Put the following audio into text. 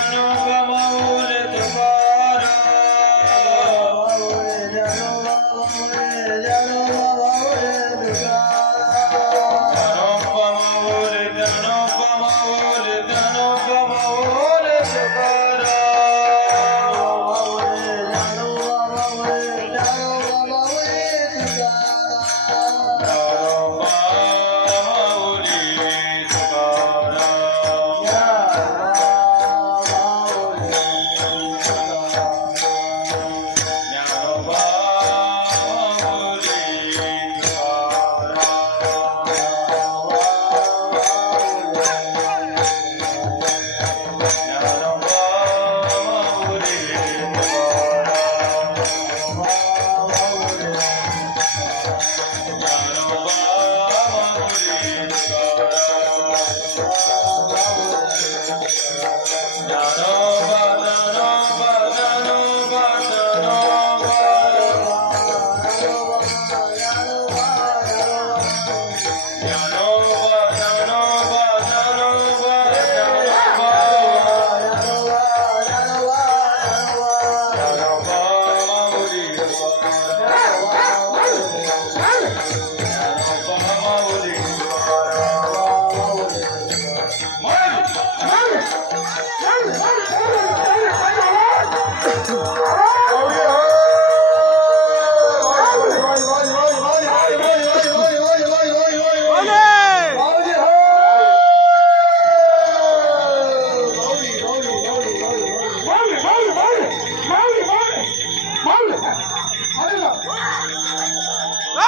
Señor.